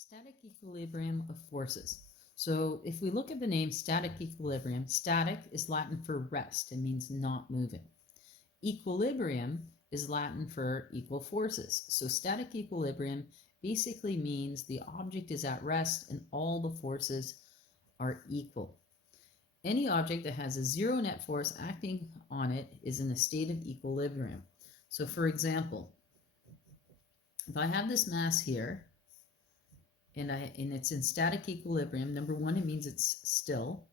Static equilibrium of forces. So if we look at the name static equilibrium, static is Latin for rest. It means not moving. Equilibrium is Latin for equal forces. So static equilibrium basically means the object is at rest and all the forces are equal. Any object that has a zero net force acting on it is in a state of equilibrium. So for example, if I have this mass here, and it's in static equilibrium. Number one, it means it's still.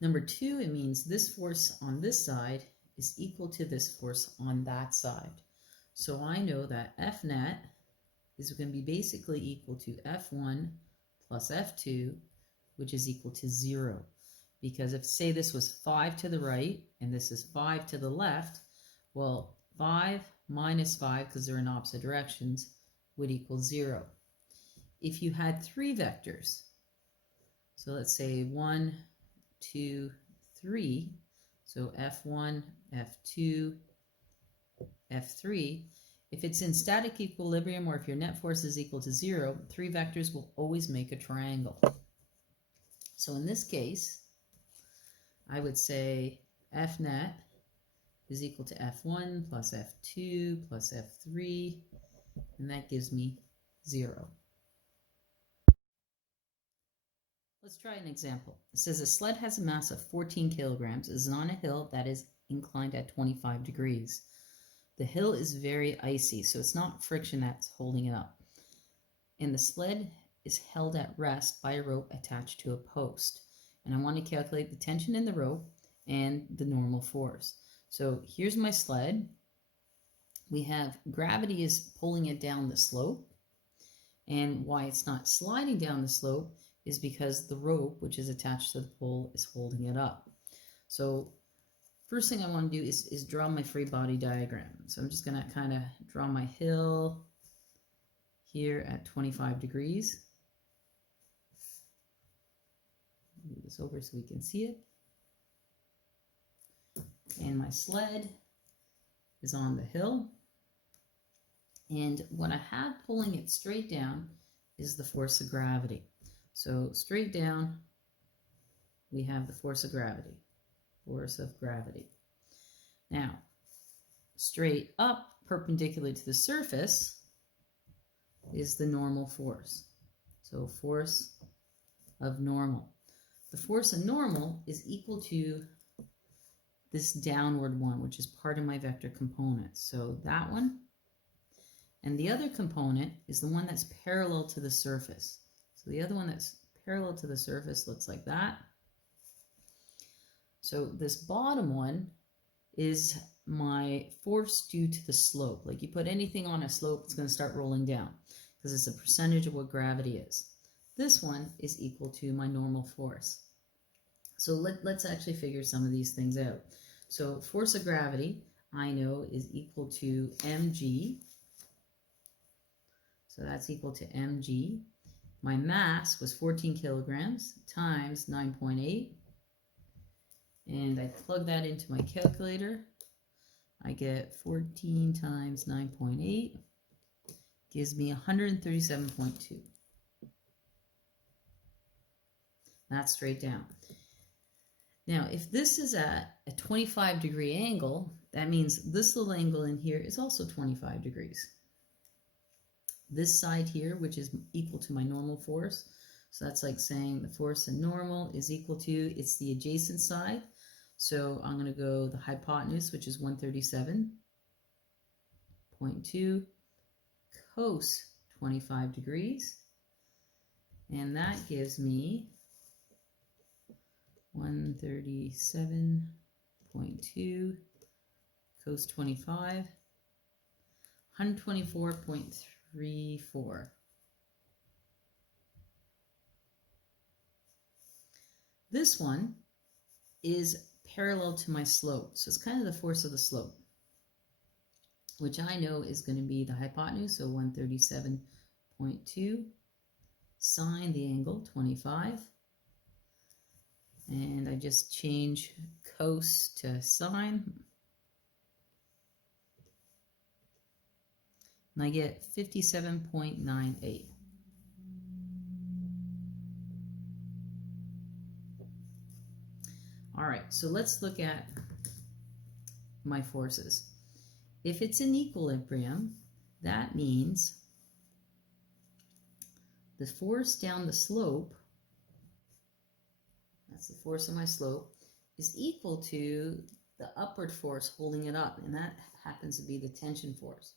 Number two, it means this force on this side is equal to this force on that side. So I know that F net is going to be basically equal to F1 plus F2, which is equal to 0. Because if, say, this was 5 to the right and this is 5 to the left, well, 5 minus 5, because they're in opposite directions, would equal 0. If you had three vectors, so let's say 1, 2, 3, so F1, F2, F3, if it's in static equilibrium or if your net force is equal to 0, three vectors will always make a triangle. So in this case, I would say F net is equal to F1 plus F2 plus F3, and that gives me 0. Let's try an example. It says a sled has a mass of 14 kilograms, is on a hill that is inclined at 25 degrees. The hill is very icy, so it's not friction that's holding it up. And the sled is held at rest by a rope attached to a post. And I want to calculate the tension in the rope and the normal force. So here's my sled. We have gravity is pulling it down the slope. And why it's not sliding down the slope is because the rope, which is attached to the pole, is holding it up. So first thing I want to do is draw my free body diagram. So I'm just going to kind of draw my hill here at 25 degrees. Move this over so we can see it. And my sled is on the hill. And what I have pulling it straight down is the force of gravity. So straight down, we have the force of gravity. Now, straight up, perpendicular to the surface, is the normal force. So force of normal. The force of normal is equal to this downward one, which is part of my vector component. So that one. And the other component is the one that's parallel to the surface. So the other one that's parallel to the surface looks like that. So this bottom one is my force due to the slope. Like you put anything on a slope, it's going to start rolling down because it's a percentage of what gravity is. This one is equal to my normal force. So let's actually figure some of these things out. So force of gravity, I know, is equal to mg. So that's equal to mg. My mass was 14 kilograms times 9.8. And I plug that into my calculator. I get 14 times 9.8 gives me 137.2. That's straight down. Now, if this is at a 25-degree angle, that means this little angle in here is also 25 degrees. This side here, which is equal to my normal force, so that's like saying the force in normal is equal to, it's the adjacent side. So I'm going to go the hypotenuse, which is 137.2, cos 25 degrees, and that gives me 137.2 cos 25, 124.34. This one is parallel to my slope, so it's kind of the force of the slope, which I know is going to be the hypotenuse, so 137.2 sine the angle 25, and I just change cos to sine, and I get 57.98. All right, so let's look at my forces. If it's in equilibrium, that means the force down the slope, that's the force on my slope, is equal to the upward force holding it up, and that happens to be the tension force,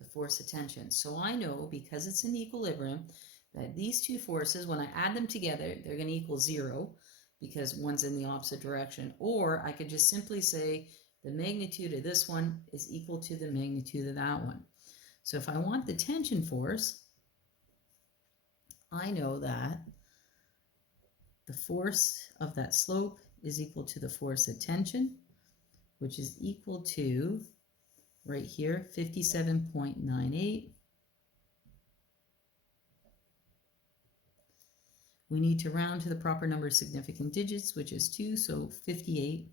the force of tension. So I know, because it's in equilibrium, that these two forces, when I add them together, they're going to equal 0 because one's in the opposite direction. Or I could just simply say the magnitude of this one is equal to the magnitude of that one. So if I want the tension force, I know that the force of that slope is equal to the force of tension, which is equal to, right here, 57.98. We need to round to the proper number of significant digits, which is 2, so 58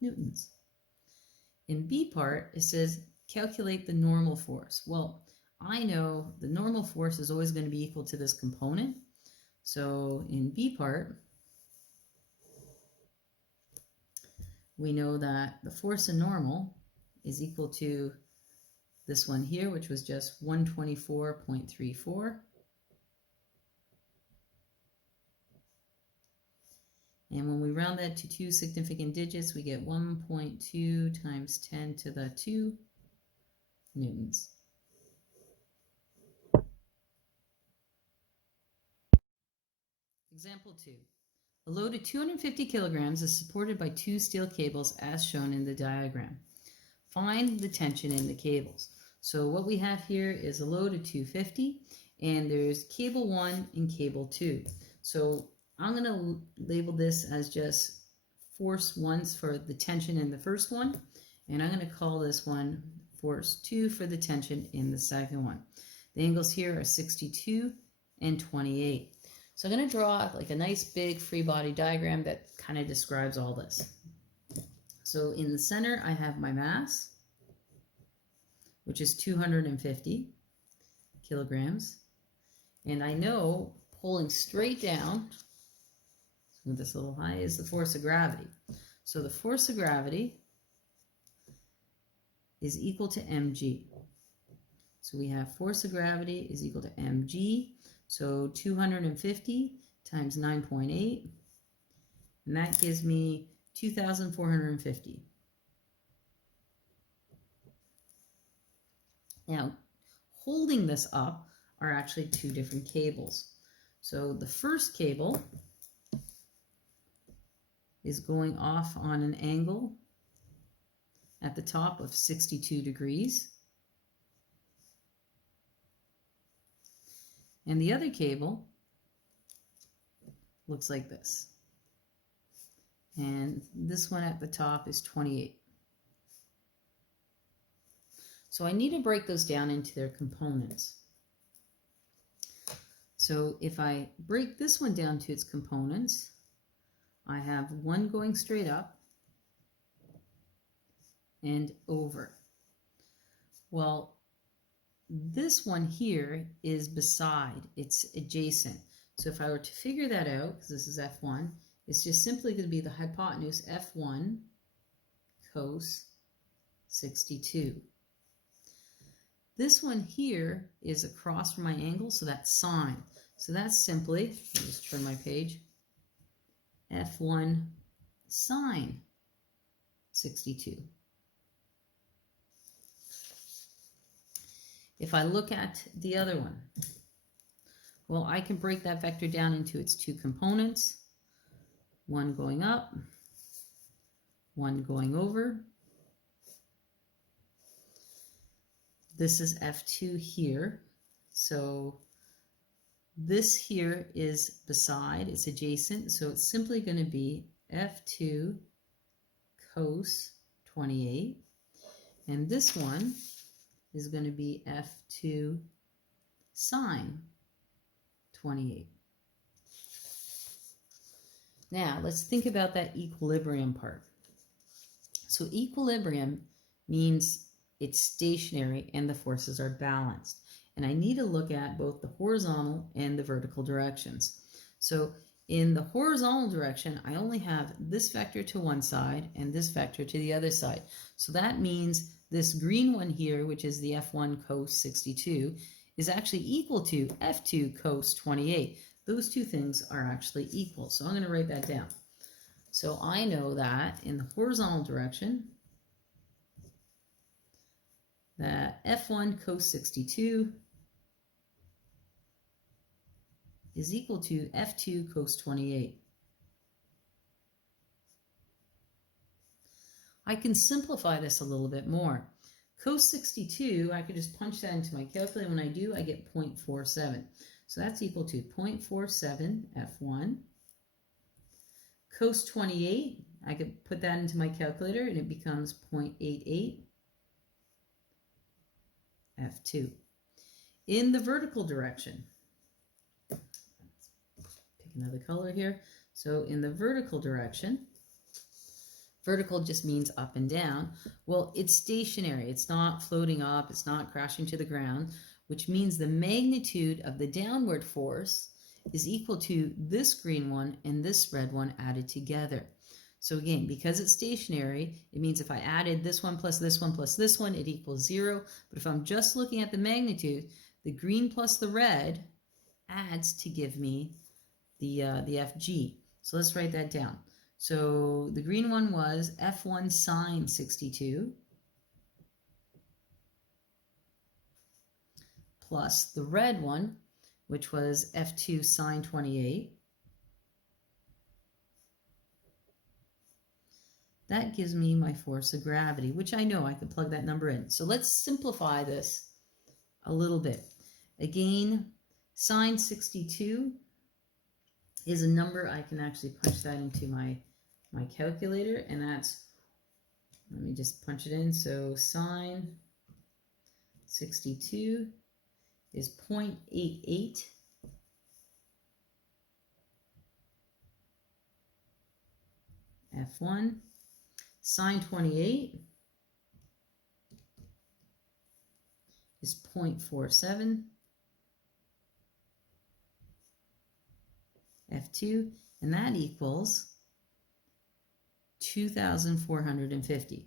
newtons. In B part, it says calculate the normal force. Well, I know the normal force is always going to be equal to this component. So in B part, we know that the force of normal is equal to this one here, which was just 124.34. And when we round that to 2 significant digits, we get 1.2 times 10 to the 2 newtons. Example 2. A load of 250 kilograms is supported by 2 steel cables as shown in the diagram. Find the tension in the cables. So what we have here is a load of 250, and there's cable 1 and cable 2. So I'm going to label this as just force 1 for the tension in the first one, and I'm going to call this one force 2 for the tension in the second one. The angles here are 62 and 28. So I'm going to draw like a nice big free body diagram that kind of describes all this. So in the center, I have my mass, which is 250 kilograms. And I know pulling straight down, with this little high, is the force of gravity. So the force of gravity is equal to mg. So we have force of gravity is equal to mg. So 250 times 9.8, and that gives me 2,450. Now, holding this up are actually 2 different cables. So the first cable is going off on an angle at the top of 62 degrees. And the other cable looks like this. And this one at the top is 28. So I need to break those down into their components. So if I break this one down to its components, I have one going straight up and over. Well, this one here is beside, it's adjacent. So if I were to figure that out, because this is F1, it's just simply going to be the hypotenuse F1 cos 62. This one here is across from my angle, so that's sine. So that's simply, I'll just turn my page, F1 sine 62. If I look at the other one, well, I can break that vector down into its 2 components, one going up, one going over. This is F2 here. So this here is beside, it's adjacent, so it's simply going to be F2 cos 28. And this one is going to be F2 sine 28. Now, let's think about that equilibrium part. So equilibrium means it's stationary and the forces are balanced. And I need to look at both the horizontal and the vertical directions. So In the horizontal direction, I only have this vector to one side and this vector to the other side. So that means this green one here, which is the F1 cos 62, is actually equal to F2 cos 28. Those two things are actually equal. So I'm going to write that down. So I know that in the horizontal direction, that F1 cos 62 is equal to F2 cos 28. I can simplify this a little bit more. Cos 62, I could just punch that into my calculator. When I do, I get 0.47. So that's equal to 0.47 F1. Cos 28, I could put that into my calculator and it becomes 0.88 F2. In the vertical direction, pick another color here. So in the vertical direction, vertical just means up and down. Well, it's stationary. It's not floating up. It's not crashing to the ground, which means the magnitude of the downward force is equal to this green one and this red one added together. So again, because it's stationary, it means if I added this one plus this one plus this one, it equals 0. But if I'm just looking at the magnitude, the green plus the red adds to give me the FG. So let's write that down. So the green one was F1 sine 62 plus the red one, which was F2 sine 28. That gives me my force of gravity, which I know I can plug that number in. So let's simplify this a little bit. Again, sine 62 is a number I can actually punch that into my calculator, and that's, let me just punch it in. So sine 62 is 0.88 F1. Sine 28 is 0.47 F2, and that equals 2,450.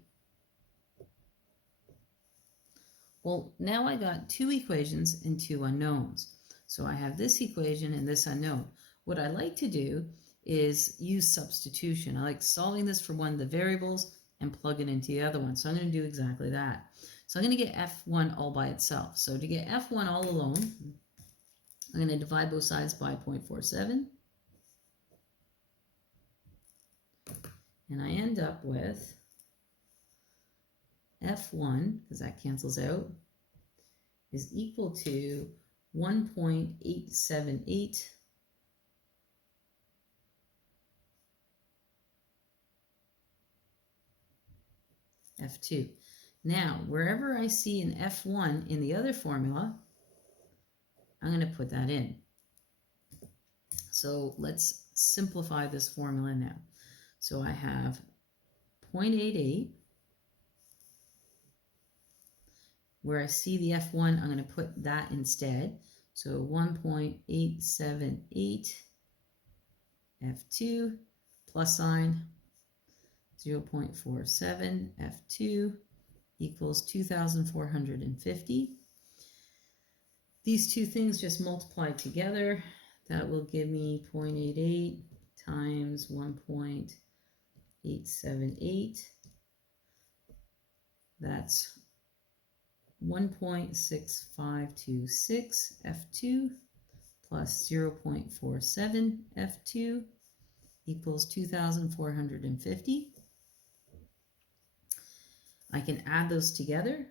Well, now I got two equations and two unknowns. So I have this equation and this unknown. What I like to do is use substitution. I like solving this for one of the variables and plug it into the other one. So I'm going to do exactly that. So I'm going to get F1 all by itself. So to get F1 all alone, I'm going to divide both sides by 0.47. And I end up with F1, because that cancels out, is equal to 1.878 F2. Now, wherever I see an F1 in the other formula, I'm going to put that in. So let's simplify this formula now. So I have 0.88. Where I see the F1, I'm going to put that instead. So 1.878 F2 plus sign 0.47 F2 equals 2,450. These two things just multiply together. That will give me 0.88 times 1.878. That's 1.6526 F2 plus 0.47 F2 equals 2,450. I can add those together.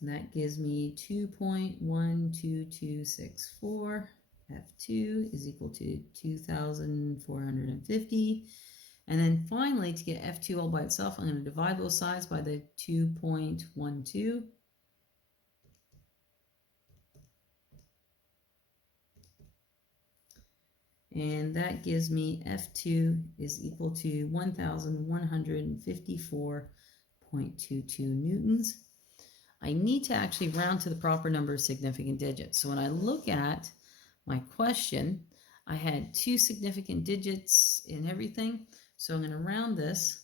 And that gives me 2.12264 F2 is equal to 2,450. And then finally, to get F2 all by itself, I'm going to divide both sides by the 2.12. And that gives me F2 is equal to 1,154.22 newtons. I need to actually round to the proper number of significant digits. So when I look at my question, I had 2 significant digits in everything. So I'm going to round this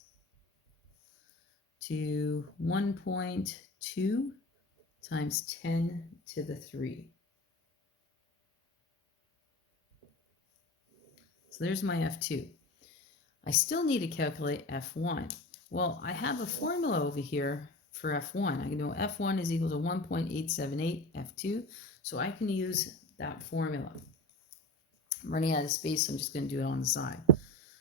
to 1.2 times 10 to the 3. So there's my F2. I still need to calculate F1. Well, I have a formula over here for F1. I know F1 is equal to 1.878 F2, so I can use that formula. I'm running out of space, so I'm just going to do it on the side.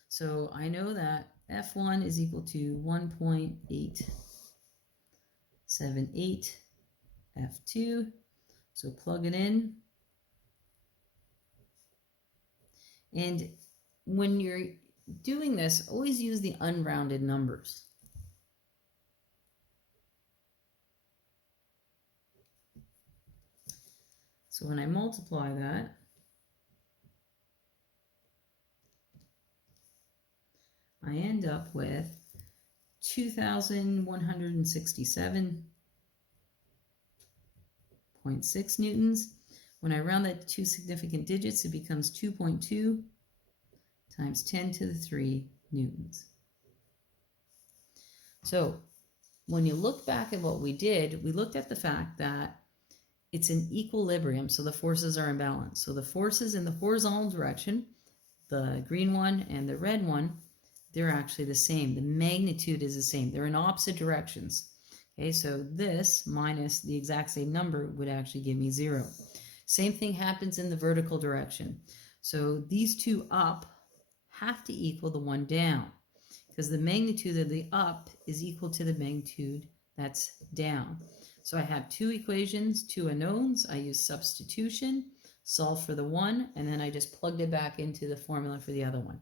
So I know that F1 is equal to 1.878 F2. So plug it in. And when you're doing this, always use the unrounded numbers. So when I multiply that, I end up with 2,167.6 newtons. When I round that to 2 significant digits, it becomes 2.2 times 10 to the 3 newtons. So when you look back at what we did, we looked at the fact that it's an equilibrium, so the forces are in balance. So the forces in the horizontal direction, the green one and the red one, they're actually the same. The magnitude is the same. They're in opposite directions. Okay, so this minus the exact same number would actually give me 0. Same thing happens in the vertical direction. So these two up have to equal the one down, because the magnitude of the up is equal to the magnitude that's down. So I have 2 equations, 2 unknowns. I use substitution, solve for the one, and then I just plugged it back into the formula for the other one.